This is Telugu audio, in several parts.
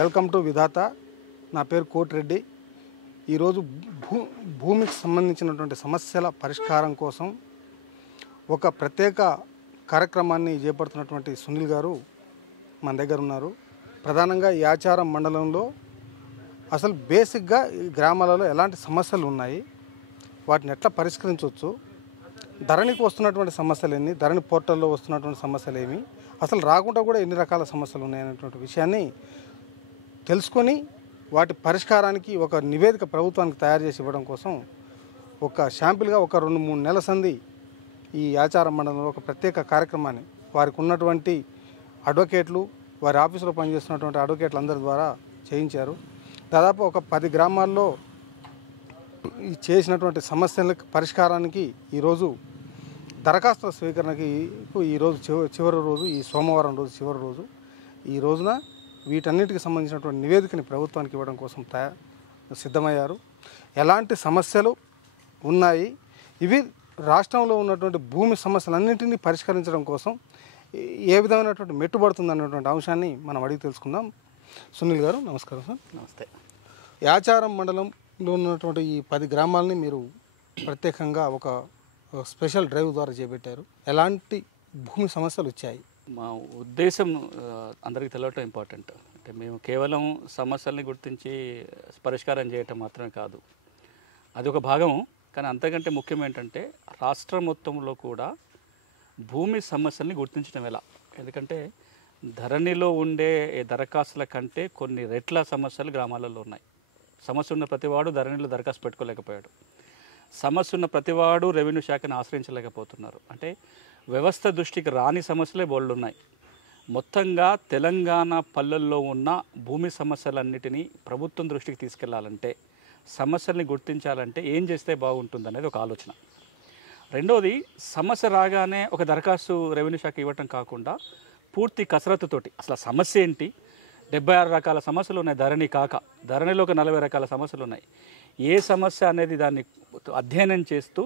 వెల్కమ్ టు విధాత. నా పేరు కోటిరెడ్డి. ఈరోజు భూమికి సంబంధించినటువంటి సమస్యల పరిష్కారం కోసం ఒక ప్రత్యేక కార్యక్రమాన్ని చేపడుతున్నటువంటి సునీల్ గారు మన దగ్గర ఉన్నారు. ప్రధానంగా ఈ ఆచారం మండలంలో అసలు బేసిక్గా ఈ గ్రామాలలో ఎలాంటి సమస్యలు ఉన్నాయి, వాటిని ఎట్లా పరిష్కరించవచ్చు, ధరణికి వస్తున్నటువంటి సమస్యలు ఎన్ని, ధరణి పోర్టల్లో వస్తున్నటువంటి సమస్యలు ఏమి, అసలు రాకుండా కూడా ఎన్ని రకాల సమస్యలు ఉన్నాయనేటువంటి విషయాన్ని తెలుసుకొని వాటి పరిష్కారానికి ఒక నివేదిక ప్రభుత్వానికి తయారు చేసి ఇవ్వడం కోసం ఒక శాంపిల్గా ఒక 2-3 నెలల సంధి ఈ ఆచారం మండలంలో ఒక ప్రత్యేక కార్యక్రమాన్ని వారికి ఉన్నటువంటి అడ్వకేట్లు, వారి ఆఫీసులో పనిచేస్తున్నటువంటి అడ్వకేట్లు అందరి ద్వారా చేయించారు. దాదాపు ఒక 10 గ్రామాల్లో ఈ చేసినటువంటి సమస్యల పరిష్కారానికి ఈరోజు దరఖాస్తుల స్వీకరణకి ఈరోజు చివరి రోజు, ఈ సోమవారం రోజు చివరి రోజు. ఈ రోజున వీటన్నిటికి సంబంధించినటువంటి నివేదికని ప్రభుత్వానికి ఇవ్వడం కోసం సిద్ధమయ్యారు. ఎలాంటి సమస్యలు ఉన్నాయి, ఇవి రాష్ట్రంలో ఉన్నటువంటి భూమి సమస్యలన్నింటినీ పరిష్కరించడం కోసం ఏ విధమైనటువంటి మెట్టుబడుతుంది అన్నటువంటి అంశాన్ని మనం అడిగి తెలుసుకుందాం. సునీల్ గారు నమస్కారం సార్. నమస్తే. ఆచారం మండలంలో ఉన్నటువంటి ఈ 10 గ్రామాలని మీరు ప్రత్యేకంగా ఒక స్పెషల్ డ్రైవ్ ద్వారా చేపట్టారు. ఎలాంటి భూమి సమస్యలు వచ్చాయి? మా ఉద్దేశం అందరికీ తెలియటం ఇంపార్టెంట్. అంటే మేము కేవలం సమస్యల్ని గుర్తించి పరిష్కారం చేయటం మాత్రమే కాదు, అది ఒక భాగం. కానీ అంతకంటే ముఖ్యం ఏంటంటే రాష్ట్రం మొత్తంలో కూడా భూమి సమస్యల్ని గుర్తించడం ఎలా. ఎందుకంటే ధరణిలో ఉండే దరఖాస్తుల కంటే కొన్ని రెట్ల సమస్యలు గ్రామాలలో ఉన్నాయి. సమస్య ఉన్న ప్రతివాడు ధరణిలో దరఖాస్తు పెట్టుకోలేకపోయాడు. సమస్య ఉన్న ప్రతివాడు రెవెన్యూ శాఖను ఆశ్రయించలేకపోతున్నారు. అంటే వ్యవస్థ దృష్టికి రాని సమస్యలే బోల్డ్ ఉన్నాయి. మొత్తంగా తెలంగాణ పల్లెల్లో ఉన్న భూమి సమస్యలన్నిటినీ ప్రభుత్వం దృష్టికి తీసుకెళ్లాలంటే, సమస్యల్ని గుర్తించాలంటే ఏం చేస్తే బాగుంటుంది అనేది ఒక ఆలోచన. రెండోది, సమస్య రాగానే ఒక దరఖాస్తు రెవెన్యూ శాఖ ఇవ్వటం కాకుండా పూర్తి కసరత్తుతోటి అసలు సమస్య ఏంటి, 76 రకాల సమస్యలు ఉన్నాయి ధరణి కాక, ధరణిలో ఒక 40 రకాల సమస్యలు ఉన్నాయి. ఏ సమస్య అనేది దాన్ని అధ్యయనం చేస్తూ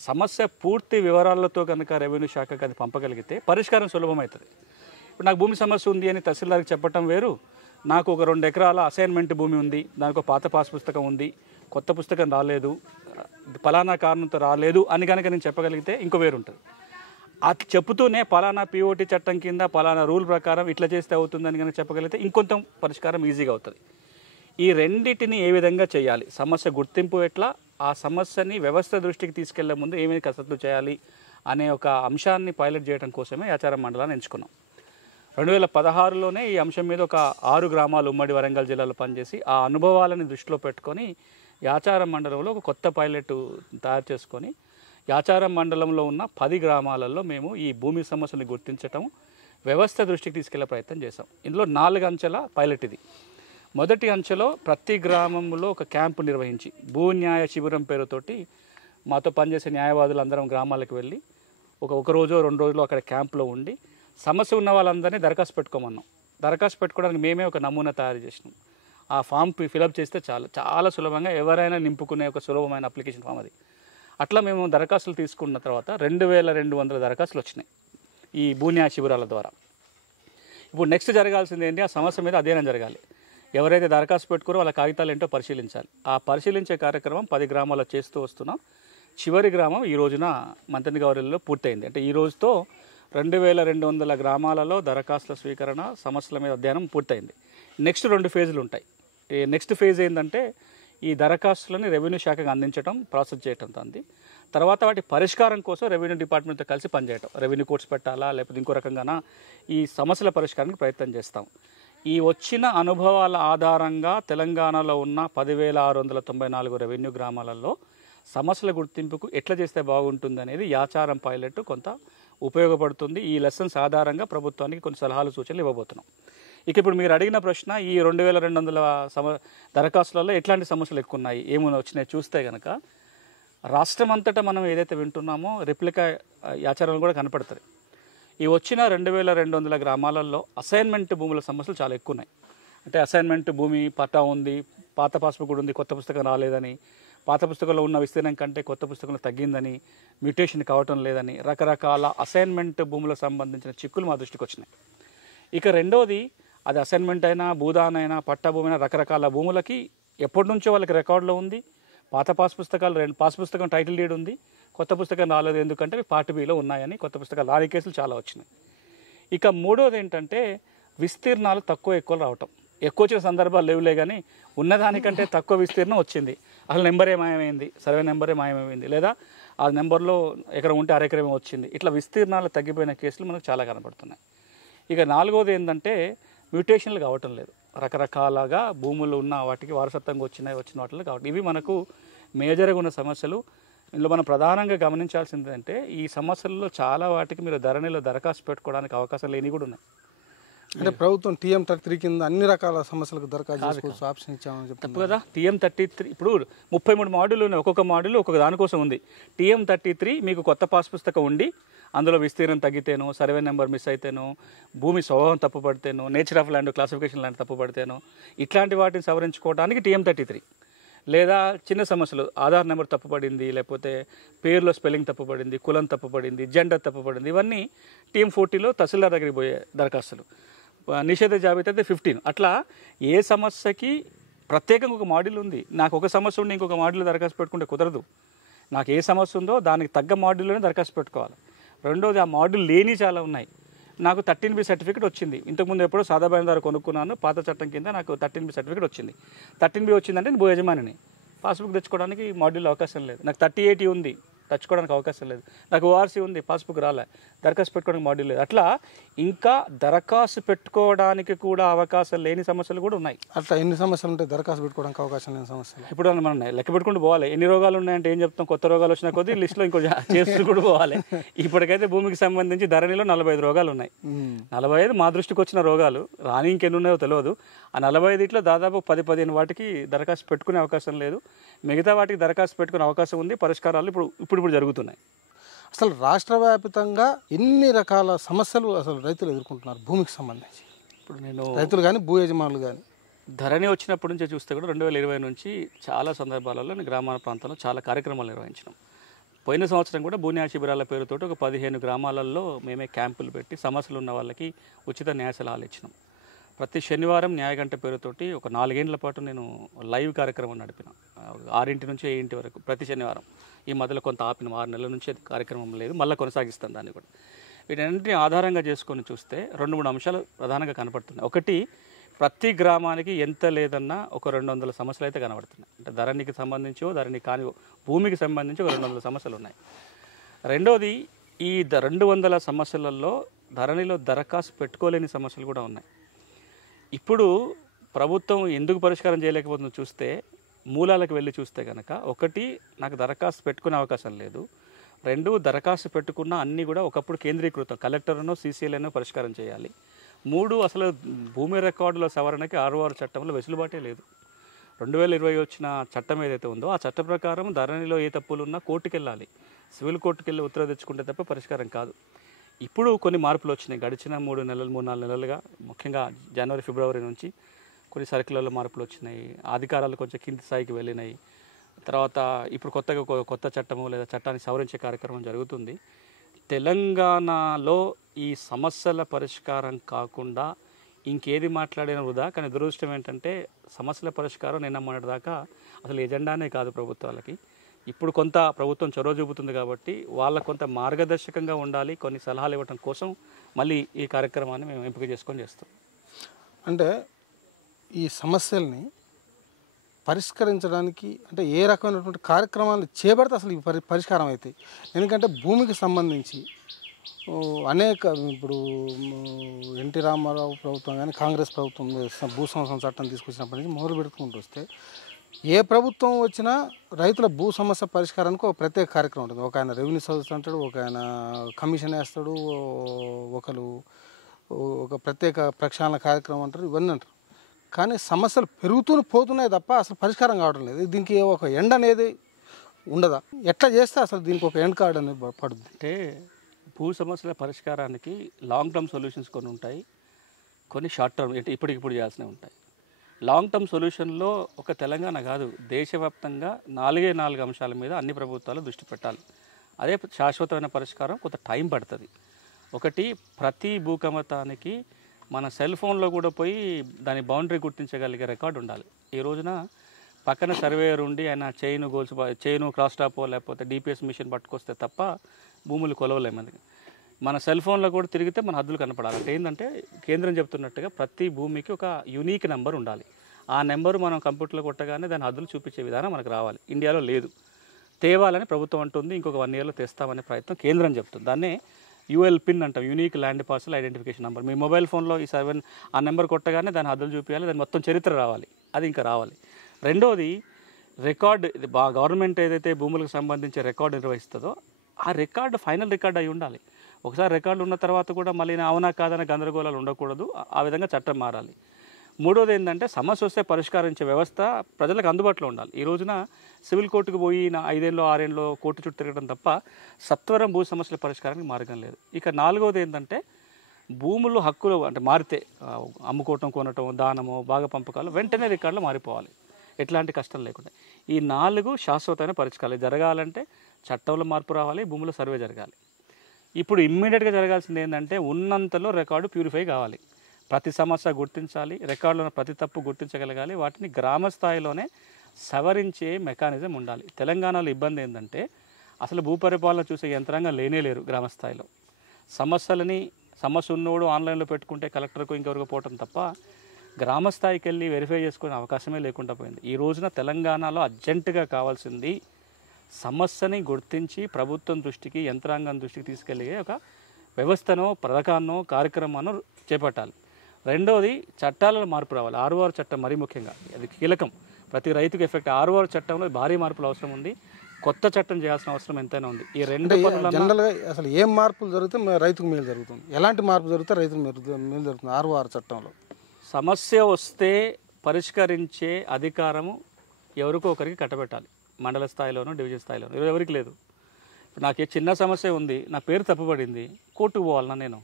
సమస్య పూర్తి వివరాలతో కనుక రెవెన్యూ శాఖకి అది పంపగలిగితే పరిష్కారం సులభమవుతుంది. ఇప్పుడు నాకు భూమి సమస్య ఉంది అని తహసీల్దార్కి చెప్పటం వేరు, నాకు ఒక 2 ఎకరాల అసైన్మెంట్ భూమి ఉంది, దానికి ఒక పాత పాస్ పుస్తకం ఉంది, కొత్త పుస్తకం రాలేదు, పలానా కారణంతో రాలేదు అని కనుక నేను చెప్పగలిగితే ఇంకో వేరు ఉంటుంది. అది చెప్తూనే పలానా పిఓటి చట్టం కింద పలానా రూల్ ప్రకారం ఇట్లా చేస్తే అవుతుందని కనుక చెప్పగలిగితే ఇంకొంత పరిష్కారం ఈజీగా అవుతుంది. ఈ రెండింటిని ఏ విధంగా చేయాలి, సమస్య గుర్తింపు ఎట్లా, ఆ సమస్యని వ్యవస్థ దృష్టికి తీసుకెళ్లే ముందు ఏమేమి కసరత్తు చేయాలి అనే ఒక అంశాన్ని పైలట్ చేయడం కోసమే ఆచారం మండలాన్ని ఎంచుకున్నాం. 2016లోనే ఈ అంశం మీద ఒక 6 గ్రామాలు ఉమ్మడి వరంగల్ జిల్లాలో పనిచేసి ఆ అనుభవాలని దృష్టిలో పెట్టుకొని ఆచారం మండలంలో ఒక కొత్త పైలట్ తయారు చేసుకొని ఆచారం మండలంలో ఉన్న 10 గ్రామాలలో మేము ఈ భూమి సమస్యని గుర్తించటం, వ్యవస్థ దృష్టికి తీసుకెళ్లే ప్రయత్నం చేసాం. ఇందులో 4 అంచెల పైలట్ ఇది. మొదటి అంచెలో ప్రతి గ్రామంలో ఒక క్యాంపు నిర్వహించి భూ న్యాయ శిబిరం పేరుతోటి మాతో పనిచేసే న్యాయవాదులు అందరం గ్రామాలకు వెళ్ళి ఒక రోజు 2 రోజులు అక్కడ క్యాంపులో ఉండి సమస్య ఉన్న వాళ్ళందరినీ దరఖాస్తు పెట్టుకోమన్నాం. దరఖాస్తు పెట్టుకోవడానికి మేమే ఒక నమూనా తయారు చేసినాం. ఆ ఫామ్ ఫిలప్ చేస్తే చాలా సులభంగా ఎవరైనా నింపుకునే ఒక సులభమైన అప్లికేషన్ ఫామ్ అది. అట్లా మేము దరఖాస్తులు తీసుకున్న తర్వాత 2200 దరఖాస్తులు వచ్చినాయి ఈ భూ న్యాయ శిబిరాల ద్వారా. ఇప్పుడు నెక్స్ట్ జరగాల్సింది ఏంటి, ఆ సమస్య మీద అధ్యయనం జరగాలి. ఎవరైతే దరఖాస్తు పెట్టుకోరో వాళ్ళ కాగితాలు ఏంటో పరిశీలించాలి. ఆ పరిశీలించే కార్యక్రమం 10 గ్రామాల్లో చేస్తూ వస్తున్నాం. చివరి గ్రామం ఈ రోజున మంత్రి గౌరీలో పూర్తయింది. అంటే ఈ రోజుతో 2200 గ్రామాలలో దరఖాస్తుల స్వీకరణ, సమస్యల మీద అధ్యయనం పూర్తయింది. నెక్స్ట్ 2 ఫేజులు ఉంటాయి. నెక్స్ట్ ఫేజ్ ఏంటంటే ఈ దరఖాస్తులని రెవెన్యూ శాఖకు అందించడం, ప్రాసెస్ చేయటం తంది. తర్వాత వాటి పరిష్కారం కోసం రెవెన్యూ డిపార్ట్మెంట్తో కలిసి పనిచేయటం, రెవెన్యూ కోర్ట్స్ పెట్టాలా లేకపోతే ఇంకో రకంగానా ఈ సమస్యల పరిష్కారానికి ప్రయత్నం చేస్తాం. ఈ వచ్చిన అనుభవాల ఆధారంగా తెలంగాణలో ఉన్న 10,694 రెవెన్యూ గ్రామాలలో సమస్యల గుర్తింపుకు ఎట్లా చేస్తే బాగుంటుంది అనేది ఆచారం పైలట్ కొంత ఉపయోగపడుతుంది. ఈ లెసన్స్ ఆధారంగా ప్రభుత్వానికి కొన్ని సలహాలు సూచనలు ఇవ్వబోతున్నాం. ఇక ఇప్పుడు మీరు అడిగిన ప్రశ్న, ఈ 2200 దరఖాస్తులలో ఎట్లాంటి సమస్యలు ఎక్కువ ఉన్నాయి, ఏమైనా వచ్చినాయి చూస్తే కనుక రాష్ట్రం అంతటా మనం ఏదైతే వింటున్నామో రెప్లికా ఆచారాలు కూడా కనపడతాయి. ఈ వచ్చిన 2200 గ్రామాలలో అసైన్మెంట్ భూముల సమస్యలు చాలా ఎక్కువ ఉన్నాయి. అంటే అసైన్మెంట్ భూమి పట్టా ఉంది, పాత పాస్బుక్ కూడా ఉంది, కొత్త పుస్తకం రాలేదని, పాత పుస్తకంలో ఉన్న విస్తీర్ణం కంటే కొత్త పుస్తకంలో తగ్గిందని, మ్యూటేషన్ కావటం లేదని, రకరకాల అసైన్మెంట్ భూములకు సంబంధించిన చిక్కులు మా దృష్టికి వచ్చినాయి. ఇక రెండోది, అది అసైన్మెంట్ అయినా భూదాన్ అయినా పట్టా భూమి అయినా రకరకాల భూములకి ఎప్పటి నుంచో వాళ్ళకి రికార్డులో ఉంది. పాత పాస్ పుస్తకాలు పాస్ పుస్తకం టైటిల్ డీడ్ ఉంది, కొత్త పుస్తకం రాలేదు. ఎందుకంటే పార్ట్ బిలో ఉన్నాయని కొత్త పుస్తకాలు లారీ కేసులు చాలా వచ్చినాయి. ఇక మూడోది ఏంటంటే విస్తీర్ణాలు ఎక్కువ రావటం. ఎక్కువ వచ్చిన సందర్భాలు లేవులే, కానీ ఉన్నదానికంటే తక్కువ విస్తీర్ణం వచ్చింది. అసలు నెంబరే మాయమైంది, సర్వే నెంబరే మాయమైంది, లేదా ఆ నెంబర్లో ఎకరం ఉంటే అరెకరమే వచ్చింది. ఇట్లా విస్తీర్ణాలు తగ్గిపోయిన కేసులు మనకు చాలా కనబడుతున్నాయి. ఇక నాలుగోది ఏంటంటే మ్యూటేషన్లు కావటం లేదు. రకరకాలుగా భూములు ఉన్న వాటికి వారసత్వంగా వచ్చిన వాటిలో కావటం. ఇవి మనకు మేజర్గా ఉన్న సమస్యలు. ఇందులో మనం ప్రధానంగా గమనించాల్సింది అంటే ఈ సమస్యల్లో చాలా వాటికి మీరు ధరణిలో దరఖాస్తు పెట్టుకోవడానికి అవకాశం లేని కూడా ఉన్నాయి. అంటే ప్రభుత్వం TM33 కింద అన్ని రకాల సమస్యలకు దరఖాస్తు చేసుకోవచ్చు ఆప్షన్ ఇచ్చామని చెప్తాను తప్పు కదా. TM33 ఇప్పుడు 33 మాడ్యూల్ ఉన్నాయి, ఒక్కొక్క మాడ్యూల్ ఒక్కొక్క దానికోసం ఉంది. TM33 మీకు కొత్త పాస్ పుస్తకం ఉండి అందులో విస్తీర్ణం తగ్గితేనో, సర్వే నెంబర్ మిస్ అయితేనో, భూమి స్వభావం తప్పుపడితేనో, nature of land classification land తప్పుపడితేనో, ఇట్లాంటి వాటిని సవరించుకోవడానికి TM33. లేదా చిన్న సమస్యలు, ఆధార్ నెంబర్ తప్పుపడింది, లేకపోతే పేరులో స్పెల్లింగ్ తప్పుపడింది, కులం తప్పుపడింది, జెండర్ తప్పుపడింది, ఇవన్నీ TM40లో తహసీల్దార్ దగ్గరికి పోయే దరఖాస్తులు. నిషేధ జాబితా అయితే 15. అట్లా ఏ సమస్యకి ప్రత్యేకంగా ఒక మాడ్యూల్ ఉంది. నాకు ఒక సమస్య ఉండి ఇంకొక మాడ్యూల్ దరఖాస్తు పెట్టుకుంటే కుదరదు. నాకు ఏ సమస్య ఉందో దానికి తగ్గ మాడ్యూల్లోనే దరఖాస్తు పెట్టుకోవాలి. రెండోది, ఆ మాడ్యూల్ లేని చాలా ఉన్నాయి. నాకు 13B సర్టిఫికేట్ వచ్చింది. ఇంతకుముందు ఎప్పుడో సాదా ద్వారా కొనుక్కున్నాను, పాత చట్టం కింద నాకు 13B సర్టిఫికేట్ వచ్చింది. 13B వచ్చిందంటే నేను భూ యజమానిని. పాస్బుక్ తెచ్చుకోవడానికి మాడ్యూల్ అవకాశం లేదు. నాకు 3080 ఉంది, తెచ్చుకోవడానికి అవకాశం లేదు. నాకు ORC ఉంది, పాస్బుక్ రాలే, దరఖాస్తు పెట్టుకోవడానికి మాడ్యూల్ లేదు. అట్లా ఇంకా దరఖాస్తు పెట్టుకోవడానికి కూడా అవకాశం లేని సమస్యలు కూడా ఉన్నాయి. అట్లా ఎన్ని సమస్యలు ఉంటాయి దరఖాస్తు పెట్టుకోవడానికి అవకాశం లేని సమస్యలు? ఇప్పుడు మనం లెక్క పెట్టుకుంటూ పోవాలి. ఎన్ని రోగాలు ఉన్నాయంటే ఏం చెప్తాం? కొత్త రోగాలు వచ్చిన కొద్దీ లిస్టులో ఇంకో చేస్తూ కూడా పోవాలి. ఇప్పటికైతే భూమికి సంబంధించి ధరణిలో 45 రోగాలు ఉన్నాయి. 45 మా దృష్టికి వచ్చిన రోగాలు, రాని ఇంకెన్ని ఉన్నాయో తెలియదు. ఆ 45లో దాదాపు 10-15 వాటికి దరఖాస్తు పెట్టుకునే అవకాశం లేదు. మిగతా వాటికి దరఖాస్తు పెట్టుకునే అవకాశం ఉంది. పరిష్కారాలు ఇప్పుడు జరుగుతున్నాయి. అసలు రాష్ట్ర వ్యాప్తంగా ఎన్ని రకాల సమస్యలు అసలు రైతులు ఎదుర్కొంటున్నారు భూమికి సంబంధించి? ఇప్పుడు నేను రైతులు కానీ భూ యజమానులు కానీ ధరణి వచ్చినప్పటి నుంచి చూస్తే కూడా 2020 నుంచి చాలా సందర్భాలలో గ్రామాల ప్రాంతంలో చాలా కార్యక్రమాలు నిర్వహించినాం. పోయిన సంవత్సరం కూడా భూన్యాయ శిబిరాల పేరుతో ఒక 15 గ్రామాలలో మేమే క్యాంపులు పెట్టి సమస్యలు ఉన్న వాళ్ళకి ఉచిత న్యాయ సలహాలు ఇచ్చినాం. ప్రతి శనివారం న్యాయగంట పేరుతోటి ఒక 4 ఏళ్ల పాటు నేను లైవ్ కార్యక్రమం నడిపిన. 6 నుంచి 7 వరకు ప్రతి శనివారం. ఈ మధ్యలో కొంత ఆపిన 6 నెలల నుంచి కార్యక్రమం లేదు, మళ్ళీ కొనసాగిస్తాను దాన్ని కూడా. వీటన్నింటినీ ఆధారంగా చేసుకొని చూస్తే 2-3 అంశాలు ప్రధానంగా కనపడుతున్నాయి. ఒకటి, ప్రతి గ్రామానికి ఎంత లేదన్నా ఒక 200 సమస్యలు అయితే కనబడుతున్నాయి. అంటే ధరణికి సంబంధించో ధరణి కానివో భూమికి సంబంధించి ఒక 200 సమస్యలు ఉన్నాయి. రెండోది, ఈ 200 సమస్యలలో ధరణిలో దరఖాస్తు పెట్టుకోలేని సమస్యలు కూడా ఉన్నాయి. ఇప్పుడు ప్రభుత్వం ఎందుకు పరిష్కారం చేయలేకపోతుందో చూస్తే, మూలాలకు వెళ్ళి చూస్తే కనుక, ఒకటి, నాకు దరఖాస్తు పెట్టుకునే అవకాశం లేదు. 2, దరఖాస్తు పెట్టుకున్న అన్నీ కూడా ఒకప్పుడు కేంద్రీకృతం, కలెక్టర్నో CCLనో పరిష్కారం చేయాలి. 3, అసలు భూమి రికార్డుల సవరణకి 6 చట్టంలో వెసులుబాటే లేదు. 2020 వచ్చిన చట్టం ఏదైతే ఉందో ఆ చట్ట ప్రకారం ధరణిలో ఏ తప్పులు ఉన్నా కోర్టుకు వెళ్ళాలి, సివిల్ కోర్టుకు వెళ్ళి ఉత్తర్వు తెచ్చుకుంటే తప్ప పరిష్కారం కాదు. ఇప్పుడు కొన్ని మార్పులు వచ్చినాయి గడిచిన 3-4 నెలలుగా. ముఖ్యంగా జనవరి, ఫిబ్రవరి నుంచి కొన్ని సర్కిల్లో మార్పులు వచ్చినాయి. అధికారాలు కొంచెం కింది స్థాయికి వెళ్ళినాయి. తర్వాత ఇప్పుడు కొత్తగా కొత్త చట్టము లేదా చట్టాన్ని సవరించే కార్యక్రమం జరుగుతుంది. తెలంగాణలో ఈ సమస్యల పరిష్కారం కాకుండా ఇంకేది మాట్లాడిన వృధా. కానీ దురదృష్టం ఏంటంటే సమస్యల పరిష్కారం నిన్న మొన్నటిదాకా అసలు ఎజెండానే కాదు ప్రభుత్వాలకి. ఇప్పుడు కొంత ప్రభుత్వం చొరవ చూపుతుంది కాబట్టి వాళ్ళకు కొంత మార్గదర్శకంగా ఉండాలి, కొన్ని సలహాలు ఇవ్వడం కోసం మళ్ళీ ఈ కార్యక్రమాన్ని మేము ఎంపిక చేసుకొని చేస్తాం. అంటే ఈ సమస్యల్ని పరిష్కరించడానికి అంటే ఏ రకమైనటువంటి కార్యక్రమాలు చేపడితే అసలు ఈ పరిష్కారం అవుతాయి? ఎందుకంటే భూమికి సంబంధించి అనేక, ఇప్పుడు ఎన్టీ రామారావు ప్రభుత్వం కానీ కాంగ్రెస్ ప్రభుత్వం భూ సంస్కరణ చట్టం తీసుకొచ్చినప్పటి నుంచి మొదలు పెట్టుకుంటూ వస్తే ఏ ప్రభుత్వం వచ్చినా రైతుల భూ సమస్య పరిష్కారానికి ఒక ప్రత్యేక కార్యక్రమం ఉంటుంది. ఒక ఆయన రెవెన్యూ సర్వీస్ అంటాడు, ఒక ఆయన కమిషన్ వేస్తాడు, ఒక ప్రత్యేక ప్రక్షాళన కార్యక్రమం అంటారు, ఇవన్నీ అంటారు. కానీ సమస్యలు పెరుగుతూనే పోతున్నాయి తప్ప అసలు పరిష్కారం కావడం లేదు. దీనికి ఒక ఎండ్ అనేది ఉండదా? ఎట్లా చేస్తే అసలు దీనికి ఒక ఎండ్ కార్డ్ అనేది పడుతుంది? అంటే భూ సమస్యల పరిష్కారానికి లాంగ్ టర్మ్ సొల్యూషన్స్ కొన్ని ఉంటాయి, కొన్ని షార్ట్ టర్మ్ అంటే ఇప్పటికిప్పుడు చేయాల్సినవి ఉంటాయి. లాంగ్ టర్మ్ సొల్యూషన్లో ఒక తెలంగాణ కాదు, దేశవ్యాప్తంగా 4 అంశాల మీద అన్ని ప్రభుత్వాలు దృష్టి పెట్టాలి. అదే శాశ్వతమైన పరిష్కారం కొంత టైం పడుతుంది. ఒకటి, ప్రతి భూకమతానికి మన సెల్ ఫోన్లో కూడా పోయి దాని బౌండరీ గుర్తించగలిగే రికార్డు ఉండాలి. ఈ రోజున పక్కన సర్వేయర్ ఉండి ఆయన చైను క్రాస్ టాపో లేకపోతే డిపిఎస్ మిషన్ పట్టుకొస్తే తప్ప భూములు కొలవలేము. మన సెల్ ఫోన్లో కూడా తిరిగితే మన హద్దులు కనపడాలి. అంటే ఏంటంటే కేంద్రం చెప్తున్నట్టుగా ప్రతి భూమికి ఒక యూనిక్ నెంబర్ ఉండాలి. ఆ నెంబరు మనం కంప్యూటర్లో కొట్టగానే దాని హద్దులు చూపించే విధానం మనకు రావాలి. ఇండియాలో లేదు, తేవాలని ప్రభుత్వం అంటుంది. ఇంకొక 1 yearలో తెస్తామనే ప్రయత్నం కేంద్రం చెప్తుంది. దాన్నే యూఎల్ పిన్ అంటాం, unique land parcel identification number. మీ మొబైల్ ఫోన్లో ఈ 7 ఆ నెంబర్ కొట్టగానే దాని హద్దులు చూపించాలి, దాని మొత్తం చరిత్ర రావాలి. అది ఇంకా రావాలి. రెండోది రికార్డ్, గవర్నమెంట్ ఏదైతే భూములకు సంబంధించి రికార్డు నిర్వహిస్తుందో ఆ రికార్డు ఫైనల్ రికార్డు అయి ఉండాలి. ఒకసారి రికార్డు ఉన్న తర్వాత కూడా మళ్ళీ అవునా కాదన్న గందరగోళాలు ఉండకూడదు. ఆ విధంగా చట్టం మారాలి. మూడోది ఏంటంటే సమస్య వస్తే పరిష్కరించే వ్యవస్థ ప్రజలకు అందుబాటులో ఉండాలి. ఈ రోజున సివిల్ కోర్టుకు పోయి 5 ఏళ్ళు 6 ఏళ్ళు కోర్టు చుట్టూ తిరగడం తప్ప సత్వరం భూ సమస్యల పరిష్కారానికి మార్గం లేదు. ఇక నాలుగోది ఏంటంటే భూములు హక్కులు అంటే మారితే అమ్ముకోవటం, కొనటం, దానము, భాగ పంపకాలు వెంటనే రికార్డులో మారిపోవాలి, ఎట్లాంటి కష్టం లేకుండా. ఈ 4 శాశ్వతమైన పరిష్కారాలు జరగాలంటే చట్టంలో మార్పు రావాలి, భూముల సర్వే జరగాలి. ఇప్పుడు ఇమ్మీడియట్గా జరగాల్సింది ఏంటంటే ఉన్నంతలో రికార్డు ప్యూరిఫై కావాలి. ప్రతి సమస్య గుర్తించాలి, రికార్డులో ప్రతి తప్పు గుర్తించగలగాలి, వాటిని గ్రామ స్థాయిలోనే సవరించే మెకానిజం ఉండాలి. తెలంగాణలో ఇబ్బంది ఏంటంటే అసలు భూపరిపాలన చూసే యంత్రాంగం లేనేలేరు గ్రామ స్థాయిలో. సమస్య ఉన్నోడు ఆన్లైన్లో పెట్టుకుంటే కలెక్టర్కు ఇంకెవరికి పోవటం తప్ప గ్రామ స్థాయికి వెళ్ళి వెరిఫై చేసుకునే అవకాశమే లేకుండా పోయింది. ఈ రోజున తెలంగాణలో అర్జెంటుగా కావాల్సింది సమస్యని గుర్తించి ప్రభుత్వం దృష్టికి, యంత్రాంగం దృష్టికి తీసుకెళ్ళే ఒక వ్యవస్థనో, పథకాన్నో, కార్యక్రమాన్ని చేపట్టాలి. రెండోది చట్టాలలో మార్పు రావాలి. 6R చట్టం మరీ ముఖ్యంగా అది కీలకం, ప్రతి రైతుకు ఎఫెక్ట్. 6R చట్టంలో భారీ మార్పులు అవసరం ఉంది, కొత్త చట్టం చేయాల్సిన అవసరం ఎంతైనా ఉంది. ఈ రెండు జనరల్గా అసలు ఏం మార్పులు జరిగితే రైతుకు మేలు జరుగుతుంది, ఎలాంటి మార్పు జరిగితే రైతుకు మేలు జరుగుతుంది 6R చట్టంలో? సమస్య వస్తే పరిష్కరించే అధికారము ఎవరికో ఒకరికి కట్టబెట్టాలి. మండల స్థాయిలోనూ, డివిజన్ స్థాయిలోనూ. ఈరోజు ఎవరికి లేదు. ఇప్పుడు నాకు చిన్న సమస్య ఉంది, నా పేరు తప్పుపడింది, కోర్టుకు పోవాలన్నా నేను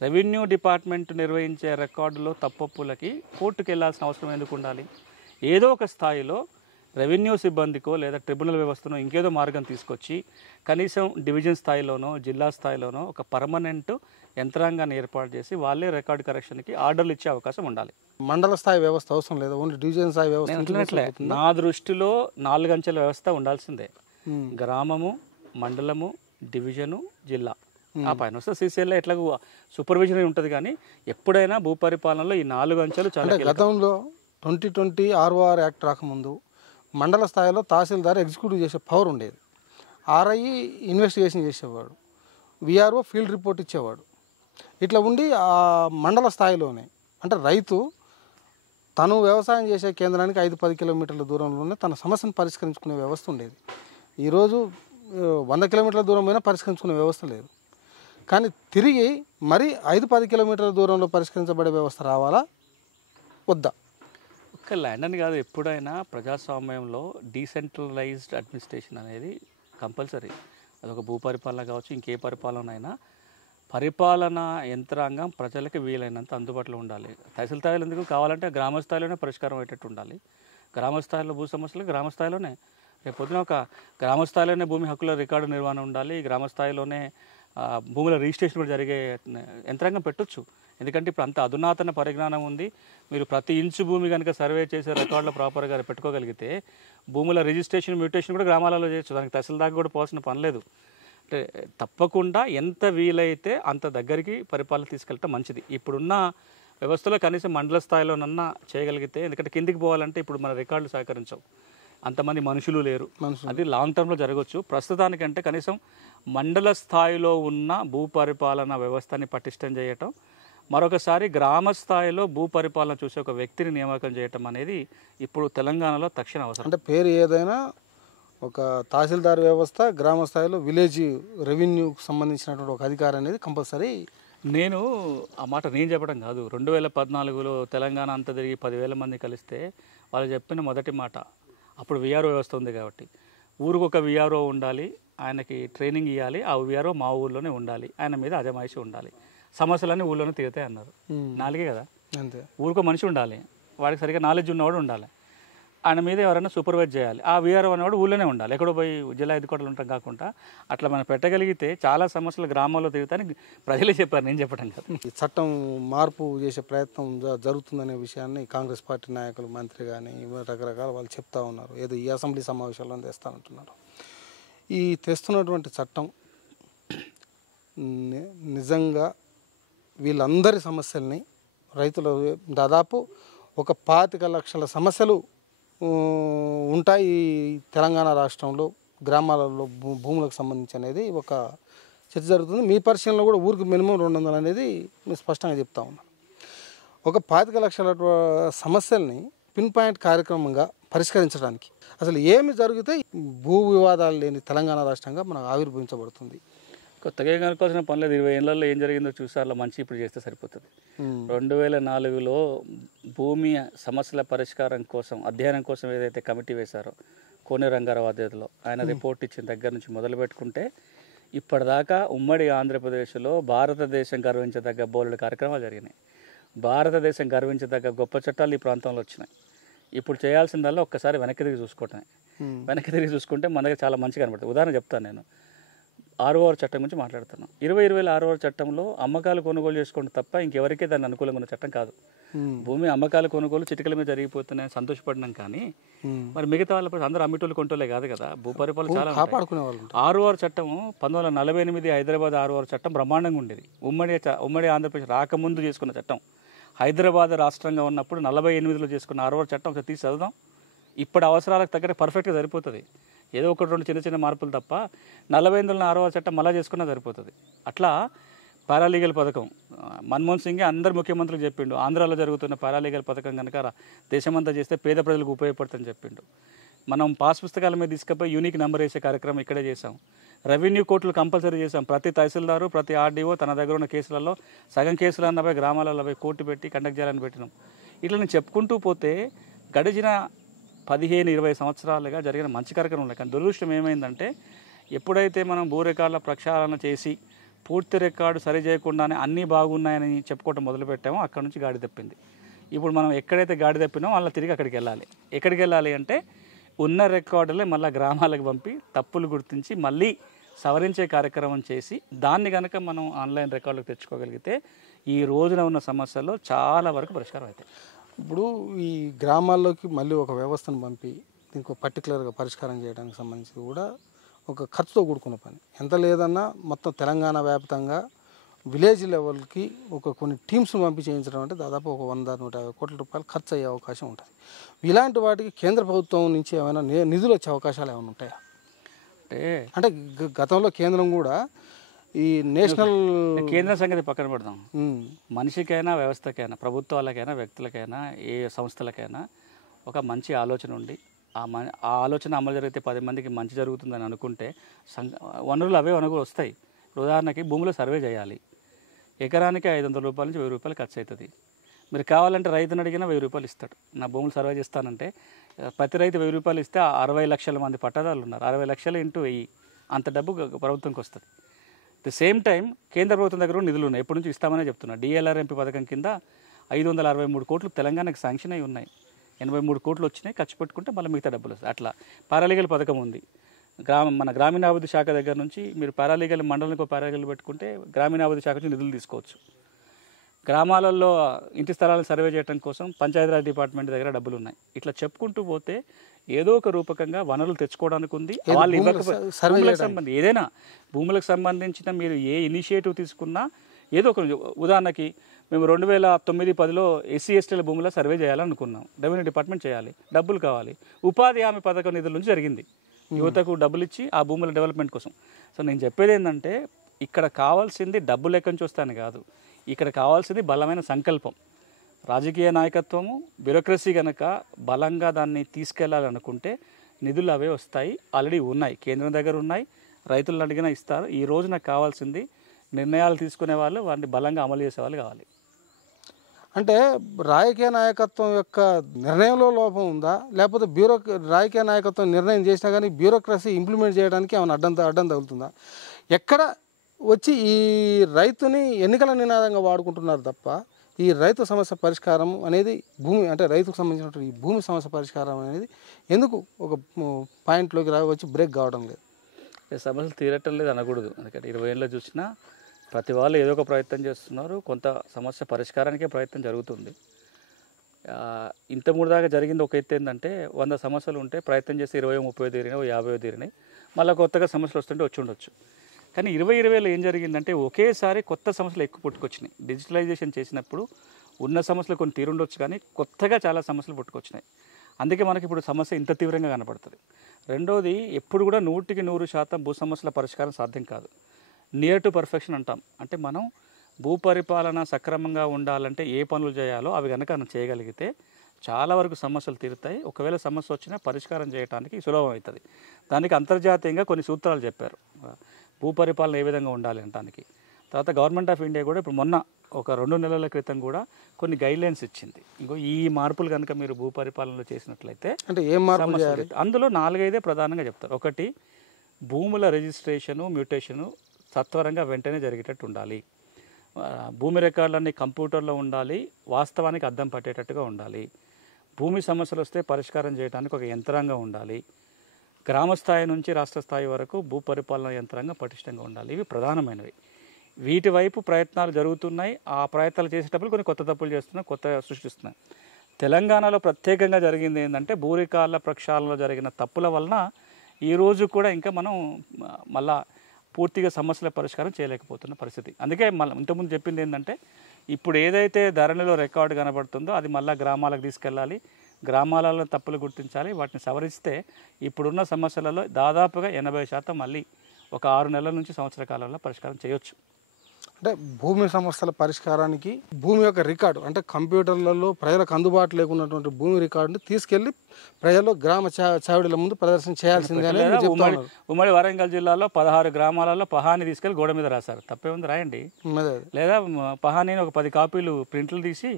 రెవెన్యూ డిపార్ట్మెంట్ నిర్వహించే రికార్డులో తప్పొప్పులకి కోర్టుకు వెళ్ళాల్సిన అవసరం ఎందుకు ఉండాలి? ఏదో ఒక స్థాయిలో రెవెన్యూ సిబ్బందికో లేదా ట్రిబ్యునల్ వ్యవస్థనో ఇంకేదో మార్గం తీసుకొచ్చి కనీసం డివిజన్ స్థాయిలోనో, జిల్లా స్థాయిలోనో ఒక పర్మనెంట్ యంత్రాంగాన్ని ఏర్పాటు చేసి వాళ్ళే రికార్డు కరెక్షన్కి ఆర్డర్లు ఇచ్చే అవకాశం ఉండాలి. మండల స్థాయి వ్యవస్థ అవసరం లేదు, ఓన్లీ డివిజన్ స్థాయి వ్యవస్థ. నా దృష్టిలో 4 అంచెల వ్యవస్థ ఉండాల్సిందే. గ్రామము, మండలము, డివిజను, జిల్లా, ఆ పైన వస్తే సీసీఎల్లో ఎట్లా సూపర్విజన్ ఉంటుంది. కానీ ఎప్పుడైనా భూపరిపాలనలో ఈ 4 అంచెలు చాలా. గతంలో 2020 ROR యాక్ట్ రాకముందు మండల స్థాయిలో తహసీల్దార్ ఎగ్జిక్యూటివ్ చేసే పవర్ ఉండేది. RI ఇన్వెస్టిగేషన్ చేసేవాడు, VRO ఫీల్డ్ రిపోర్ట్ ఇచ్చేవాడు. ఇట్లా ఉండి ఆ మండల స్థాయిలోనే అంటే రైతు తను వ్యవసాయం చేసే కేంద్రానికి 5-10 కిలోమీటర్ల దూరంలోనే తన సమస్యను పరిష్కరించుకునే వ్యవస్థ ఉండేది. ఈరోజు 100 కిలోమీటర్ల దూరం అయినా పరిష్కరించుకునే వ్యవస్థ లేదు. కానీ తిరిగి మరి 5-10 కిలోమీటర్ల దూరంలో పరిష్కరించబడే వ్యవస్థ రావాలా వద్దా? ఒక్క ల్యాండ్ అని కాదు, ఎప్పుడైనా ప్రజాస్వామ్యంలో డీసెంట్రలైజ్డ్ అడ్మినిస్ట్రేషన్ అనేది కంపల్సరీ. అదొక భూపరిపాలన కావచ్చు, ఇంకే పరిపాలన అయినా పరిపాలనా యంత్రాంగం ప్రజలకు వీలైనంత అందుబాటులో ఉండాలి. తహసీల్ స్థాయిలో ఎందుకు కావాలంటే గ్రామ స్థాయిలోనే పరిష్కారం అయ్యేటట్టు ఉండాలి. గ్రామ స్థాయిలో భూ సమస్యలు గ్రామ స్థాయిలోనే, రేపు పొద్దున ఒక గ్రామ స్థాయిలోనే భూమి హక్కుల రికార్డు నిర్వహణ ఉండాలి, గ్రామ స్థాయిలోనే భూముల రిజిస్ట్రేషన్ కూడా జరిగే యంత్రాంగం పెట్టొచ్చు. ఎందుకంటే ఇప్పుడు అంత అధునాతన పరిజ్ఞానం ఉంది. మీరు ప్రతి ఇంచు భూమి కనుక సర్వే చేసే రికార్డులో ప్రాపర్గా పెట్టుకోగలిగితే భూముల రిజిస్ట్రేషన్, మ్యూటేషన్ కూడా గ్రామాలలో చేయొచ్చు. దానికి తహసీల్ దాకా కూడా పోవాల్సిన పని లేదు. అంటే తప్పకుండా ఎంత వీలైతే అంత దగ్గరికి పరిపాలన తీసుకెళ్ళటం మంచిది. ఇప్పుడున్న వ్యవస్థలో కనీసం మండల స్థాయిలోనన్నా చేయగలిగితే, ఎందుకంటే కిందికి పోవాలంటే ఇప్పుడు మన రికార్డులు సహకరించవు, అంతమంది మనుషులు లేరు. అది లాంగ్ టర్మ్లో జరగవచ్చు. ప్రస్తుతానికంటే కనీసం మండల స్థాయిలో ఉన్న భూ పరిపాలన వ్యవస్థని పటిష్టం చేయటం, మరొకసారి గ్రామ స్థాయిలో భూ పరిపాలన చూసే ఒక వ్యక్తిని నియామకం చేయటం అనేది ఇప్పుడు తెలంగాణలో తక్షణ అవసరం. అంటే పేరు ఏదైనా ఒక తహసీల్దార్ వ్యవస్థ, గ్రామ స్థాయిలో విలేజ్ రెవెన్యూకి సంబంధించినటువంటి ఒక అధికారం అనేది కంపల్సరీ. నేను ఆ మాట నేను చెప్పడం కాదు, 2014లో తెలంగాణ అంతా తిరిగి 10,000 మంది కలిస్తే వాళ్ళు చెప్పిన మొదటి మాట, అప్పుడు విఆర్ఓ వ్యవస్థ ఉంది కాబట్టి ఊరికి ఒక విఆర్ఓ ఉండాలి, ఆయనకి ట్రైనింగ్ ఇవ్వాలి, ఆ విఆర్ఓ మా ఊళ్ళోనే ఉండాలి, ఆయన మీద అజమాయిషి ఉండాలి, సమస్యలన్నీ ఊళ్ళోనే తీరుతాయి అన్నారు. 4 కదా, అంతే. ఊరికో మనిషి ఉండాలి, వాడికి సరిగ్గా నాలెడ్జ్ ఉన్నవాడు ఉండాలి. ఆయన మీద ఎవరైనా సూపర్వైజ్ చేయాలి. ఆ వీఆర్ఓ అనేవాడు ఊళ్ళోనే ఉండాలి, ఎక్కడో పోయి జిల్లా హెడ్‌క్వార్టర్‌లో ఉంటాం కాకుండా అట్లా మనం పెట్టగలిగితే చాలా సమస్యలు గ్రామాల్లో తిరుగుతాయని ప్రజలే చెప్పారు, నేను చెప్పడం కాదు. ఈ చట్టం మార్పు చేసే ప్రయత్నం జరుగుతుందనే విషయాన్ని కాంగ్రెస్ పార్టీ నాయకులు, మంత్రి కానీ రకరకాల వాళ్ళు చెప్తా ఉన్నారు. ఏదో ఈ అసెంబ్లీ సమావేశాల్లో తెస్తానంటున్నారు. ఈ తెస్తున్నటువంటి చట్టం నిజంగా వీళ్ళందరి సమస్యల్ని, రైతులు దాదాపు ఒక 25 లక్షల సమస్యలు ఉంటాయి తెలంగాణ రాష్ట్రంలో గ్రామాలలో భూములకు సంబంధించి అనేది ఒక చర్చ జరుగుతుంది. మీ పరిశీలనలో కూడా ఊరికి మినిమం 200 అనేది మీరు స్పష్టంగా చెప్తా ఉన్నారు. ఒక 25 లక్షల సమస్యల్ని పిన్ పాయింట్ కార్యక్రమంగా పరిష్కరించడానికి అసలు ఏమి జరిగితే భూ వివాదాలు లేని తెలంగాణ రాష్ట్రంగా మనకు ఆవిర్భవించబడుతుంది? కొత్తగా ఏం కనుక్కోవాల్సిన పని లేదు. 20 ఏళ్లలో ఏం జరిగిందో చూసి అలా మంచి ఇప్పుడు చేస్తే సరిపోతుంది. 2004లో భూమి సమస్యల పరిష్కారం కోసం, అధ్యయనం కోసం ఏదైతే కమిటీ వేశారో కోనే రంగారావు అధ్యక్షతలో, ఆయన రిపోర్ట్ ఇచ్చిన దగ్గర నుంచి మొదలు పెట్టుకుంటే ఇప్పటిదాకా ఉమ్మడి ఆంధ్రప్రదేశ్లో భారతదేశం గర్వించదగ్గ బోలెడు కార్యక్రమాలు జరిగినాయి. భారతదేశం గర్వించదగ్గ గొప్ప చట్టాలు ఈ ప్రాంతంలో వచ్చినాయి. ఇప్పుడు చేయాల్సిందల్లా ఒక్కసారి వెనక్కి తిరిగి చూసుకోవటమే. వెనక్కి తిరిగి చూసుకుంటే మన దగ్గర చాలా మంచిగా కనబడుతుంది. ఉదాహరణ చెప్తాను. నేను 6వ చట్టం గురించి మాట్లాడుతున్నాను. 2020 6వ చట్టంలో అమ్మకాలు కొనుగోలు చేసుకోండి తప్ప ఇంకెవరికీ దాన్ని అనుకూలంగా ఉన్న చట్టం కాదు. భూమి అమ్మకాలు కొనుగోలు చిటికల మీద జరిగిపోతున్నాయని సంతోషపడినాం, కానీ మరి మిగతా వాళ్ళ అందరూ అమ్మిటోళ్ళు కొంటోలే కాదు కదా. భూ పరిపాలన చాలా కాపాడుకునే వాళ్ళు. 6వ చట్టం 1948 హైదరాబాద్ 6వ చట్టం బ్రహ్మాండంగా ఉండేది. ఉమ్మడి ఆంధ్రప్రదేశ్ రాకముందు చేసుకున్న చట్టం. హైదరాబాద్ రాష్ట్రంగా ఉన్నప్పుడు 48లో చేసుకున్న 6వ చట్టం ఒకసారి తీసి చదువుదాం. ఇప్పటి అవసరాలకు తగ్గట్టు పర్ఫెక్ట్గా సరిపోతుంది. ఏదో ఒకటి రెండు చిన్న చిన్న మార్పులు తప్ప 48లో 6వ చట్టం మళ్ళీ చేసుకున్నా సరిపోతుంది. అట్లా పారాలీగల్ పథకం మన్మోహన్ సింగే అందరు ముఖ్యమంత్రులకు చెప్పిండు, ఆంధ్రాలో జరుగుతున్న పారాలీగల్ పథకం కనుక దేశమంతా చేస్తే పేద ప్రజలకు ఉపయోగపడుతుందని చెప్పిండు. మనం పాస్ పుస్తకాల మీద తీసుకుపోయి యూనిక్ నెంబర్ వేసే కార్యక్రమం ఇక్కడే చేసాం. రెవెన్యూ కోర్టులు కంపల్సరీ చేసాం. ప్రతి తహసీల్దారు, ప్రతి ఆర్డీఓ తన దగ్గర ఉన్న కేసులలో సగం కేసులు అన్నపై గ్రామాలలో పోయి కోర్టు పెట్టి కండక్ట్ చేయాలని పెట్టినాం. ఇట్లా నేను చెప్పుకుంటూ పోతే గడిచిన 15-20 సంవత్సరాలుగా జరిగిన మంచి కార్యక్రమం ఉన్నాయి. కానీ దురదృష్టం ఏమైందంటే, ఎప్పుడైతే మనం భూ రికార్డుల ప్రక్షాళన చేసి పూర్తి రికార్డు సరి చేయకుండానే అన్నీ బాగున్నాయని చెప్పుకోవటం మొదలుపెట్టామో అక్కడ నుంచి గాడి తప్పింది. ఇప్పుడు మనం ఎక్కడైతే గాడి తప్పినామో అలా తిరిగి అక్కడికి వెళ్ళాలి. ఎక్కడికి వెళ్ళాలి అంటే ఉన్న రికార్డులే మళ్ళీ గ్రామాలకు పంపి తప్పులు గుర్తించి మళ్ళీ సవరించే కార్యక్రమం చేసి దాన్ని కనుక మనం ఆన్లైన్ రికార్డులకు తెచ్చుకోగలిగితే ఈ రోజున ఉన్న సమస్యల్లో చాలా వరకు పరిష్కారం అవుతాయి. ఇప్పుడు ఈ గ్రామాల్లోకి మళ్ళీ ఒక వ్యవస్థను పంపి దీనికి పర్టికులర్గా పరిష్కారం చేయడానికి సంబంధించి కూడా ఒక ఖర్చుతో కూడుకున్న పని. ఎంత లేదన్నా మొత్తం తెలంగాణ వ్యాప్తంగా విలేజ్ లెవెల్కి కొన్ని టీమ్స్ను పంపి చేయించడం అంటే దాదాపు ఒక 100-150 కోట్ల రూపాయలు ఖర్చు అయ్యే అవకాశం ఉంటుంది. ఇలాంటి వాటికి కేంద్ర ప్రభుత్వం నుంచి ఏమైనా నిధులు వచ్చే అవకాశాలు ఏమైనా ఉంటాయా? అంటే గతంలో కేంద్రం కూడా ఈ నేషనల్ కేంద్ర సంగతి పక్కన పెడదాం. మనిషికైనా, వ్యవస్థకైనా, ప్రభుత్వాలకైనా, వ్యక్తులకైనా, ఏ సంస్థలకైనా ఒక మంచి ఆలోచన ఉండి ఆ ఆలోచన అమలు జరిగితే 10 మందికి మంచి జరుగుతుందని అనుకుంటే వనరులు వనరులు వస్తాయి. ఉదాహరణకి భూమిలో సర్వే చేయాలి. ఎకరానికి 500 రూపాయల నుంచి 1000 రూపాయలు ఖర్చు అవుతుంది. మీరు కావాలంటే రైతుని అడిగినా 1000 రూపాయలు ఇస్తాడు. నా భూములు సర్వే చేస్తానంటే ప్రతి రైతు 1000 రూపాయలు ఇస్తే 60 లక్షల మంది పట్టాదారులు ఉన్నారు. 60 లక్షలు ఇంటూ 1000 అంత డబ్బు ప్రభుత్వంకి వస్తుంది. ది సేమ్ టైం కేంద్ర ప్రభుత్వం దగ్గర నిధులు ఉన్నాయి. ఎప్పటి నుంచి ఇస్తామనే చెప్తున్నా. DLRMP పథకం కింద 563 కోట్లు తెలంగాణకి శాంక్షన్ అయి ఉన్నాయి. 83 కోట్లు వచ్చినాయి. ఖర్చు పెట్టుకుంటే మళ్ళీ మిగతా డబ్బులు వస్తాయి. అట్లా పారాలీగల్ పథకం ఉంది. మన గ్రామీణాభివృద్ధి శాఖ దగ్గర నుంచి మీరు పారాలీగల్ మండలానికి పారాలీగల్ పెట్టుకుంటే గ్రామీణాభివృద్ధి శాఖ నుంచి నిధులు తీసుకోవచ్చు. గ్రామాలలో ఇంటి స్థలాలను సర్వే చేయడం కోసం పంచాయతీరాజ్ డిపార్ట్మెంట్ దగ్గర డబ్బులు ఉన్నాయి. ఇట్లా చెప్పుకుంటూ పోతే ఏదో ఒక రూపకంగా వనరులు తెచ్చుకోవడానికి ఉంది. వాళ్ళు భూములకు సంబంధించి ఏదైనా భూములకు సంబంధించిన మీరు ఏ ఇనిషియేటివ్ తీసుకున్నా ఏదో ఒక ఉదాహరణకి మేము 2009-10లో SC/STల భూముల సర్వే చేయాలనుకున్నాం. రెవెన్యూ డిపార్ట్మెంట్ చేయాలి, డబ్బులు కావాలి. ఉపాధి హామీ పథకం నిధుల నుంచి జరిగింది. యువతకు డబ్బులు ఇచ్చి ఆ భూముల డెవలప్మెంట్ కోసం. సో నేను చెప్పేది ఏంటంటే ఇక్కడ కావాల్సింది డబ్బు లెక్క నుంచి వస్తాను కాదు, ఇక్కడ కావాల్సింది బలమైన సంకల్పం, రాజకీయ నాయకత్వము, బ్యూరోక్రసీ కనుక బలంగా దాన్ని తీసుకెళ్లాలనుకుంటే నిధులు అవే వస్తాయి. ఆల్రెడీ ఉన్నాయి, కేంద్రం దగ్గర ఉన్నాయి, రైతులను అడిగినా ఇస్తారు. ఈ రోజు నాకు కావాల్సింది నిర్ణయాలు తీసుకునే వాళ్ళు, వాటిని బలంగా అమలు చేసే వాళ్ళు కావాలి. అంటే రాజకీయ నాయకత్వం యొక్క నిర్ణయంలో లోపం ఉందా, లేకపోతే రాజకీయ నాయకత్వం నిర్ణయం చేసినా కానీ బ్యూరోక్రసీ ఇంప్లిమెంట్ చేయడానికి ఏమైనా అడ్డం తగులుతుందా? ఎక్కడ వచ్చి ఈ రైతుని ఎన్నికల నినాదంగా వాడుకుంటున్నారు తప్ప ఈ రైతు సమస్య పరిష్కారం అనేది భూమి అంటే రైతుకు సంబంధించినటువంటి ఈ భూమి సమస్య పరిష్కారం అనేది ఎందుకు ఒక పాయింట్లోకి వచ్చి బ్రేక్ కావడం లేదు? సమస్యలు తీరటం లేదు అనకూడదు. ఎందుకంటే 20 ఏళ్ళలో చూసినా ప్రతి వాళ్ళు ఏదో ఒక ప్రయత్నం చేస్తున్నారు. కొంత సమస్య పరిష్కారానికే ప్రయత్నం జరుగుతుంది. ఇంత మూడు దాకా జరిగింది ఒక ఎత్తు ఏంటంటే 100 సమస్యలు ఉంటే ప్రయత్నం చేసి 20, 30 తీరినాయి, 50 తీరినాయి. మళ్ళీ కొత్తగా సమస్యలు వస్తుంటే వచ్చి ఉండొచ్చు. కానీ 2020లో ఏం జరిగిందంటే ఒకేసారి కొత్త సమస్యలు ఎక్కువ పుట్టుకొచ్చినాయి. డిజిటలైజేషన్ చేసినప్పుడు ఉన్న సమస్యలు కొన్ని తీరుండొచ్చు, కానీ కొత్తగా చాలా సమస్యలు పుట్టుకొచ్చినాయి. అందుకే మనకి ఇప్పుడు సమస్య ఇంత తీవ్రంగా కనపడుతుంది. రెండోది, ఎప్పుడు కూడా 100% భూ సమస్యల పరిష్కారం సాధ్యం కాదు. నియర్ టు పర్ఫెక్షన్ అంటాం. అంటే మనం భూ పరిపాలన సక్రమంగా ఉండాలంటే ఏ పనులు చేయాలో అవి కనుక మనం చేయగలిగితే చాలా వరకు సమస్యలు తీరుతాయి. ఒకవేళ సమస్య వచ్చినా పరిష్కారం చేయడానికి సులభం అవుతుంది. దానికి అంతర్జాతీయంగా కొన్ని సూత్రాలు చెప్పారు, భూ పరిపాలన ఏ విధంగా ఉండాలి అనడానికి. తర్వాత గవర్నమెంట్ ఆఫ్ ఇండియా కూడా ఇప్పుడు మొన్న ఒక 2 నెలల క్రితం కూడా కొన్ని గైడ్లైన్స్ ఇచ్చింది. ఇంకో ఈ మార్పులు కనుక మీరు భూ పరిపాలనలో చేసినట్లయితే అంటే ఏం మార్పులు చేయాలి? అందులో 4-5 ప్రధానంగా చెప్తారు. ఒకటి, భూముల రిజిస్ట్రేషను, మ్యూటేషను సత్వరంగా వెంటనే జరిగేటట్టు ఉండాలి. భూమి రికార్డులన్నీ కంప్యూటర్లో ఉండాలి, వాస్తవానికి అద్దం పట్టేటట్టుగా ఉండాలి. భూమి సమస్యలు వస్తే పరిష్కారం చేయడానికి ఒక యంత్రాంగం ఉండాలి. గ్రామ స్థాయి నుంచి రాష్ట్ర స్థాయి వరకు భూ పరిపాలన యంత్రాంగం పటిష్టంగా ఉండాలి. ఇవి ప్రధానమైనవి. వీటి వైపు ప్రయత్నాలు జరుగుతున్నాయి. ఆ ప్రయత్నాలు చేసేటప్పుడు కొన్ని కొత్త తప్పులు చేస్తున్నాయి, కొత్తగా సృష్టిస్తున్నాయి. తెలంగాణలో ప్రత్యేకంగా జరిగింది ఏంటంటే భూ రికార్డుల ప్రక్షాళనలో జరిగిన తప్పుల వలన ఈరోజు కూడా ఇంకా మనం మళ్ళా పూర్తిగా సమస్యల పరిష్కారం చేయలేకపోతున్న పరిస్థితి. అందుకే మళ్ళీ ఇంతకుముందు చెప్పింది ఏంటంటే ఇప్పుడు ఏదైతే ధరణిలో రికార్డు కనబడుతుందో అది మళ్ళీ గ్రామాలకు తీసుకెళ్ళాలి, గ్రామాలలో తప్పులు గుర్తించాలి, వాటిని సవరిస్తే ఇప్పుడున్న సమస్యలలో దాదాపుగా 80% మళ్ళీ ఒక 6 నెలల నుంచి సంవత్సర కాలంలో పరిష్కారం చేయొచ్చు. అంటే భూమి సమస్యల పరిష్కారానికి భూమి యొక్క రికార్డు అంటే కంప్యూటర్లలో ప్రజలకు అందుబాటు లేకున్నటువంటి భూమి రికార్డుని తీసుకెళ్లి ప్రజలు గ్రామ చావిడిల ముందు ప్రదర్శన చేయాల్సిందే. ఉమ్మడి వరంగల్ జిల్లాలో 16 గ్రామాలలో పహాని తీసుకెళ్లి గోడ మీద రాశారు. తప్పే ఉంది, రాయండి. లేదా పహానీని ఒక 10 కాపీలు ప్రింట్లు తీసి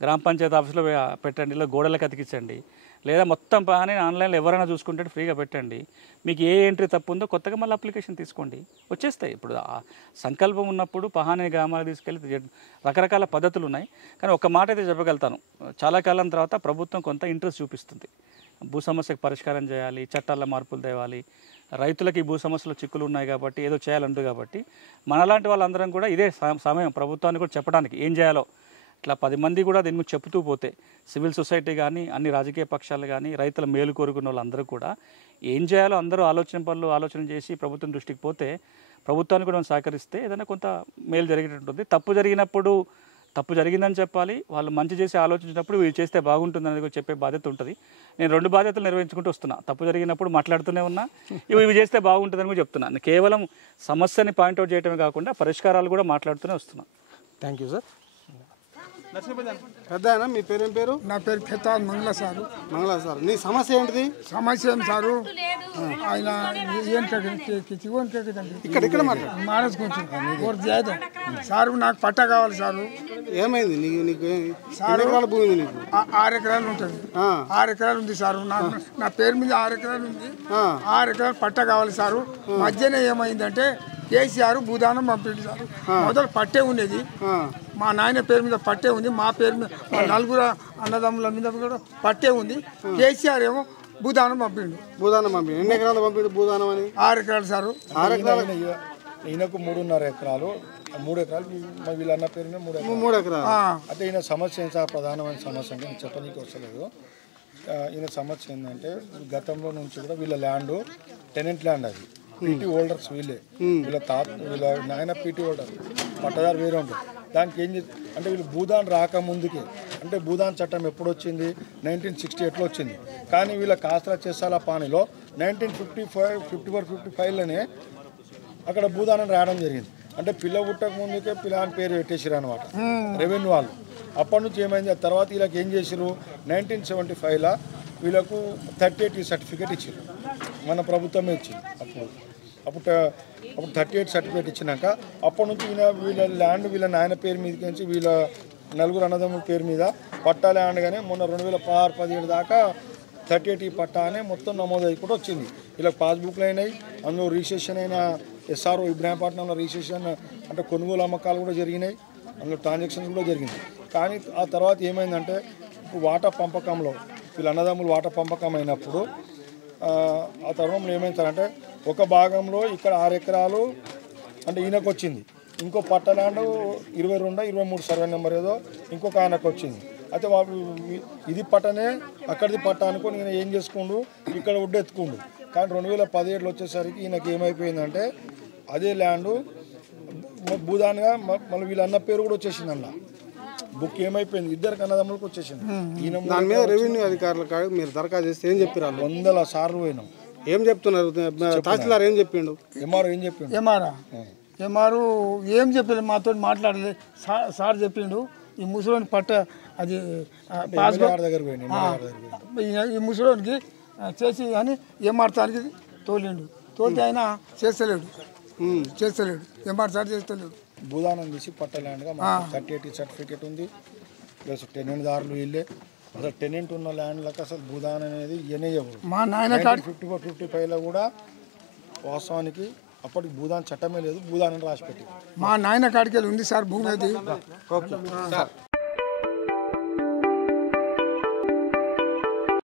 గ్రామ పంచాయతీ ఆఫీస్లో పెట్టండి, ఇలా గోడలకు అతికించండి. లేదా మొత్తం పహాని ఆన్లైన్లో ఎవరైనా చూసుకుంటే ఫ్రీగా పెట్టండి. మీకు ఏ ఎంట్రీ తప్పు ఉందో కొత్తగా మళ్ళీ అప్లికేషన్ తీసుకోండి, వచ్చేస్తాయి. ఇప్పుడు సంకల్పం ఉన్నప్పుడు పహాని గ్రామాలకు తీసుకెళ్ళి రకరకాల పద్ధతులు ఉన్నాయి. కానీ ఒక మాట అయితే చెప్పగలుగుతాను, చాలా కాలం తర్వాత ప్రభుత్వం కొంత ఇంట్రెస్ట్ చూపిస్తుంది. భూ సమస్యకు పరిష్కారం చేయాలి, చట్టాల మార్పులు తేవాలి, రైతులకి భూ సమస్యలు చిక్కులు ఉన్నాయి కాబట్టి ఏదో చేయాలంటుంది. కాబట్టి మనలాంటి వాళ్ళందరం కూడా ఇదే సమయం ప్రభుత్వాన్ని కూడా చెప్పడానికి ఏం చేయాలో ఇట్లా 10 మంది కూడా దీని గురించి చెప్తూ పోతే సివిల్ సొసైటీ కానీ అన్ని రాజకీయ పక్షాలు కానీ రైతుల మేలు కోరుకున్న వాళ్ళందరూ కూడా ఏం చేయాలో అందరూ ఆలోచన చేసి ప్రభుత్వం దృష్టికి పోతే ప్రభుత్వాన్ని కూడా సహకరిస్తే ఏదైనా కొంత మేలు జరిగేటట్టుంది. తప్పు జరిగిందని చెప్పాలి, వాళ్ళు మంచి చేసి ఆలోచించినప్పుడు ఇవి చేస్తే బాగుంటుంది అనేది చెప్పే బాధ్యత ఉంటుంది. నేను 2 బాధ్యతలు నిర్వహించుకుంటూ వస్తున్నా. తప్పు జరిగినప్పుడు మాట్లాడుతూనే ఉన్నా, ఇవి చేస్తే బాగుంటుందని కూడా చెప్తున్నాను. కేవలం సమస్యని పాయింట్అవుట్ చేయడమే కాకుండా పరిష్కారాలు కూడా మాట్లాడుతూనే వస్తున్నా. Thank you sir. పెద్ద మీ పేరేం పేరు? నా పేరు ఖేతాన్ మంగళ సారు. మంగళ సార్, నీ సమస్య ఏంటిది? సమస్య ఏం సారు, ఆయన ఇక్కడ మానస్ కొంచెం సారు నాకు పట్ట కావాలి సారు. ఏమైంది నీకు? సారు భూమి నీకు 6 ఎకరాలు ఉంటుంది. 6 ఎకరాలు ఉంది సారు, నా పేరు మీద 6 ఎకరాలు ఉంది. 6 ఎకరాలు పట్ట కావాలి సారు. మధ్యనే ఏమైందంటే కేసీఆర్ భూదానం పంపింది సార్. మొదలు పట్టే ఉండేది, మా నాయన పేరు మీద పట్టే ఉంది, మా పేరు మీద మా 4 అన్నదమ్ముల మీద కూడా పట్టే ఉంది. కేసీఆర్ ఏమో భూదానం పంపిండు. ఎన్ని ఎకరాలు పంపిండు భూదానం అని? 6 ఎకరాలు సారు. 6 ఎకరాలు ఈయనకు 3.5 ఎకరాలు, 3 ఎకరాలు వీళ్ళన్న పేరు మీద 3 ఎకరాలు. అంటే ఈయన సమస్య ఏం సార్, ప్రధానమైన సమస్య అంటే నేను చెప్పనీకి వస్తలేదు. ఈయన సమస్య ఏంటంటే గతంలో నుంచి కూడా వీళ్ళ ల్యాండ్ టెనెంట్ ల్యాండ్, అది పీటీ హోల్డర్స్ వీళ్ళే. వీళ్ళ నాయన పీటీ హోల్డర్, పట్టదారు వేరే ఉంటుంది. దానికి ఏం అంటే వీళ్ళు భూదాన్ రాకముందుకే, అంటే భూదాన్ చట్టం ఎప్పుడు వచ్చింది? 1968లో వచ్చింది. కానీ వీళ్ళ కాస్త్రా చేసాల పానీలో 1954-55లోనే అక్కడ భూదానం రాయడం జరిగింది. అంటే పిల్ల పుట్టక ముందుకే పిల్లని పేరు పెట్టేసారు అనమాట రెవెన్యూ వాళ్ళు. అప్పటి నుంచి ఏమైంది, ఆ తర్వాత వీళ్ళకి ఏం చేసారు, 1975లో వీళ్ళకు 38 సర్టిఫికేట్ ఇచ్చారు, మన ప్రభుత్వమే ఇచ్చింది. అప్పుడు 38 సర్టిఫికేట్ ఇచ్చినాక అప్పటి నుంచి వీళ్ళ ల్యాండ్ వీళ్ళ నాయన పేరు మీదకి నుంచి వీళ్ళ 4 అన్నదమ్ముల పేరు మీద పట్టా ల్యాండ్ కానీ మొన్న 2016-17 దాకా 38 పట్టా అనే మొత్తం నమోదు అయిపోయి వచ్చింది. వీళ్ళకి పాస్బుక్లు అయినాయి, అందులో రిజిస్ట్రేషన్ అయిన SRO ఇబ్రాహీంపట్నంలో రిజిస్ట్రేషన్ అంటే కొనుగోలు అమ్మకాలు కూడా జరిగినాయి. అందులో ట్రాన్సాక్షన్స్ కూడా జరిగింది. కానీ ఆ తర్వాత ఏమైందంటే వాటా పంపకంలో వీళ్ళ అన్నదమ్ములు వాటా పంపకం అయినప్పుడు ఆ తరుణంలో ఏమైందంటే ఒక భాగంలో ఇక్కడ 6 ఎకరాలు అంటే ఈయనకు వచ్చింది, ఇంకో పట్ట ల్యాండ్ 22-23 సర్వే నెంబర్ ఏదో ఇంకొక ఆయనకు వచ్చింది. అయితే వాళ్ళు ఇది పట్టనే అక్కడిది పట్ట అనుకొని ఈయన ఏం చేసుకుండు ఇక్కడ ఉడ్డెత్తుకుండు. కానీ 2017 వచ్చేసరికి ఈయనకి ఏమైపోయిందంటే అదే ల్యాండు భూదాన్గా మళ్ళీ వీళ్ళ అన్న పేరు కూడా వచ్చేసింది అన్న బుక్ ఏమైపోయింది, ఇద్దరికి అన్నదమ్ములకు వచ్చేసింది. ఈయన దాని మీద రెవెన్యూ అధికారులు మీరు దరఖాస్తు చేస్తే ఏం చెప్పారు? 100 సార్లు పోయినాం. ఏం చెప్తున్నారు? తహసీల్దార్ ఏం చెప్పిండు? ఎంఆర్ఓ ఏం చెప్పిండు? ఎంఆర్ఓ ఏం చెప్పలేదు, మాతో మాట్లాడలేదు. సార్ చెప్పిండు ఈ ముసలోని పట్ట అది పాస్బుక్ దగ్గర పోయింది, ఈ ముసలోనికి చేసి అని ఎంఆర్ సార్కి తోలిండు. తోలితే ఆయన చేస్తలేడు. MR sir చేస్తలేడు. భూదానం తీసి పట్ట ల్యాండ్గా 38 సర్టిఫికేట్ ఉంది, ప్లస్ టెనెంట్ దారులు వీళ్ళే. అసలు టెనెంట్ ఉన్న ల్యాండ్లకు అసలు భూదానం అనేది ఇయనే ఇవ్వరు. మా నాయన 54-55లో కూడా వాస్తవానికి అప్పటికి భూదాన్ చట్టమే లేదు, భూదానం రాసి పెట్టి మా నాయన కాడికి ఉంది సార్ భూమి అది.